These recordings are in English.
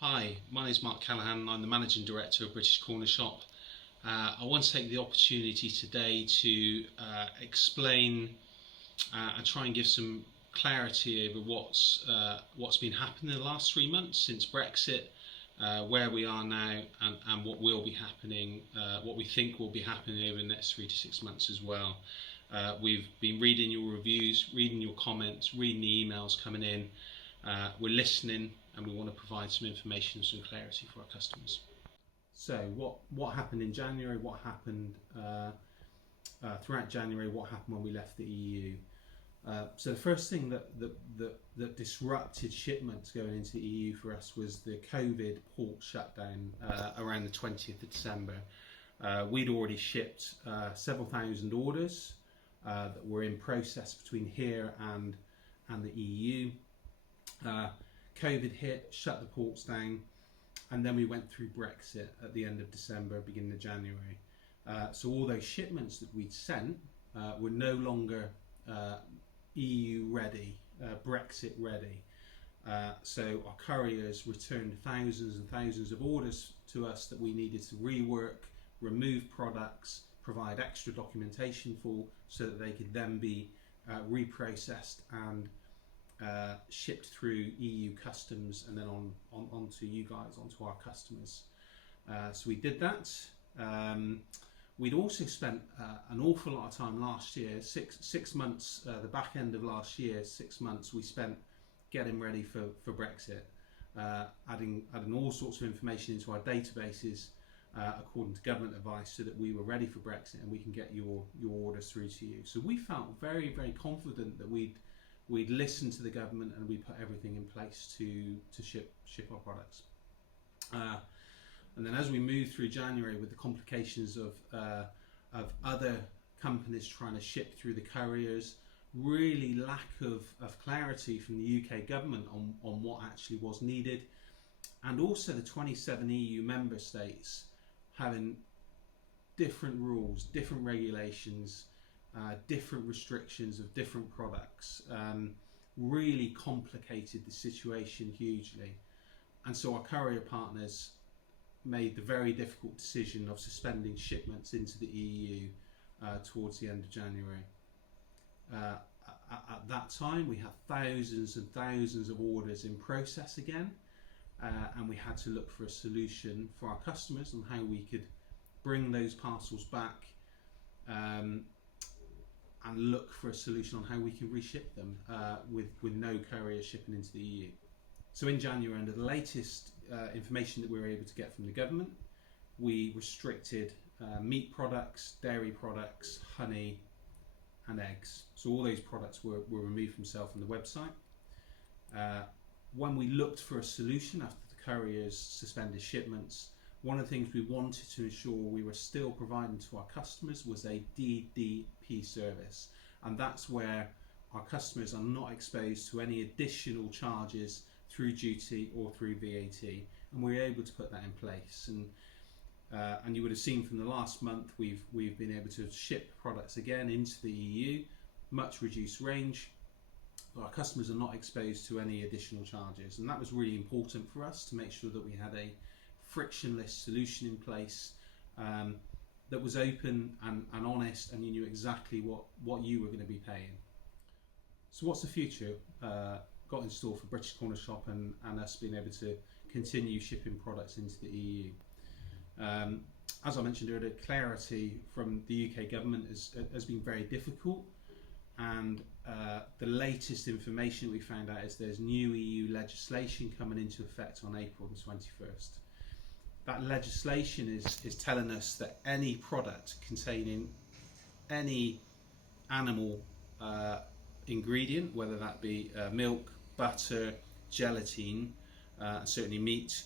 Hi, my name is Mark Callahan and I'm the Managing Director of British Corner Shop. I want to take the opportunity today to explain and try and give some clarity over what's been happening in the last 3 months since Brexit, where we are now, and what will be happening, what we think will be happening over the next 3 to 6 months as well. We've been reading your reviews, reading your comments, reading the emails coming in. We're listening and we want to provide some information and some clarity for our customers. So what happened in January, what happened throughout January, what happened when we left the EU. So the first thing that disrupted shipments going into the EU for us was the COVID port shutdown around the 20th of December. We'd already shipped several thousand orders that were in process between here and the EU. COVID hit, shut the ports down, and then we went through Brexit at the end of December, beginning of January. So all those shipments that we'd sent were no longer EU ready, Brexit ready. So our couriers returned thousands and thousands of orders to us that we needed to rework, remove products, provide extra documentation for, so that they could then be reprocessed and shipped through EU customs and then onto you guys, onto our customers. So we did that. We'd also spent an awful lot of time last year, six months, the back end of last year, 6 months we spent getting ready for Brexit, adding all sorts of information into our databases according to government advice, so that we were ready for Brexit and we can get your orders through to you. So we felt very, very confident that we'd listened to the government and we put everything in place to ship our products. And then as we moved through January with the complications of other companies trying to ship through the couriers, really lack of clarity from the UK government on what actually was needed, and also the 27 EU member states having different rules, different regulations, different restrictions of different products, really complicated the situation hugely. And so our courier partners made the very difficult decision of suspending shipments into the EU towards the end of January. At that time we had thousands and thousands of orders in process again, and we had to look for a solution for our customers on how we could bring those parcels back, and look for a solution on how we can reship them with no courier shipping into the EU. So in January, under the latest information that we were able to get from the government, we restricted meat products, dairy products, honey and eggs. So all those products were removed from sale from the website. When we looked for a solution after the couriers suspended shipments, one of the things we wanted to ensure we were still providing to our customers was a DDP service, and that's where our customers are not exposed to any additional charges through duty or through VAT, and we're able to put that in place. And you would have seen from the last month we've been able to ship products again into the EU, much reduced range. Our customers are not exposed to any additional charges, and that was really important for us to make sure that we had a frictionless solution in place that was open and honest, and you knew exactly what you were going to be paying. So what's the future got in store for British Corner Shop and us being able to continue shipping products into the EU? As I mentioned earlier, clarity from the UK government has been very difficult, and the latest information we found out is there's new EU legislation coming into effect on April the 21st. That legislation is telling us that any product containing any animal ingredient, whether that be milk, butter, gelatine, certainly meat,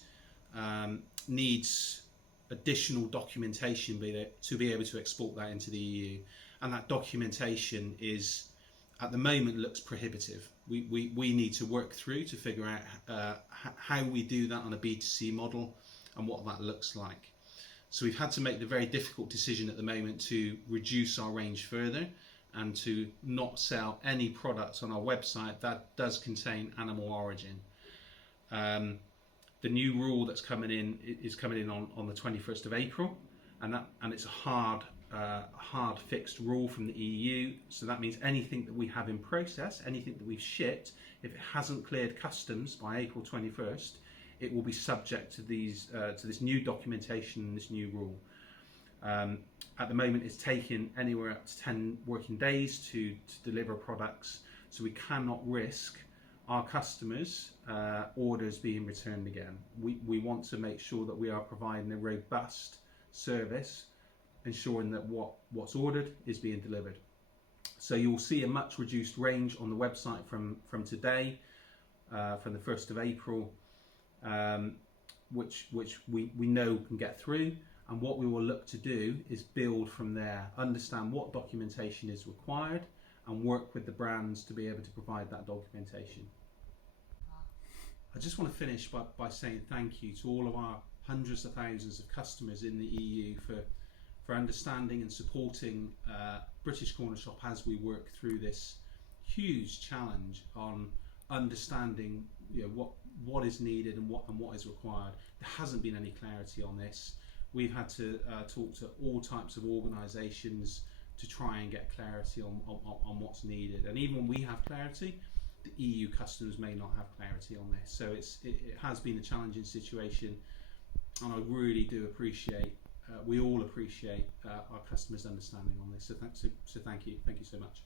needs additional documentation to be able to export that into the EU. And that documentation is, at the moment, looks prohibitive. We need to work through to figure out how we do that on a B2C model and what that looks like. So we've had to make the very difficult decision at the moment to reduce our range further and to not sell any product on our website that does contain animal origin. The new rule that's coming in is coming in on the 21st of April, and it's a hard fixed rule from the EU. So that means anything that we have in process, anything that we've shipped, if it hasn't cleared customs by April 21st, it will be subject to this new documentation and this new rule. At the moment, it's taking anywhere up to 10 working days to deliver products, so we cannot risk our customers' orders being returned again. We want to make sure that we are providing a robust service, ensuring that what's ordered is being delivered. So you'll see a much reduced range on the website from today, from the 1st of April, which we know can get through. And what we will look to do is build from there, understand what documentation is required, and work with the brands to be able to provide that documentation. I just want to finish by saying thank you to all of our hundreds of thousands of customers in the EU for understanding and supporting British Corner Shop as we work through this huge challenge on understanding, what is needed and what is required. There hasn't been any clarity on this. We've had to talk to all types of organisations to try and get clarity on what's needed. And even when we have clarity, the EU customers may not have clarity on this. So it has been a challenging situation, and I really do appreciate, we all appreciate our customers' understanding on this. So thank you so much.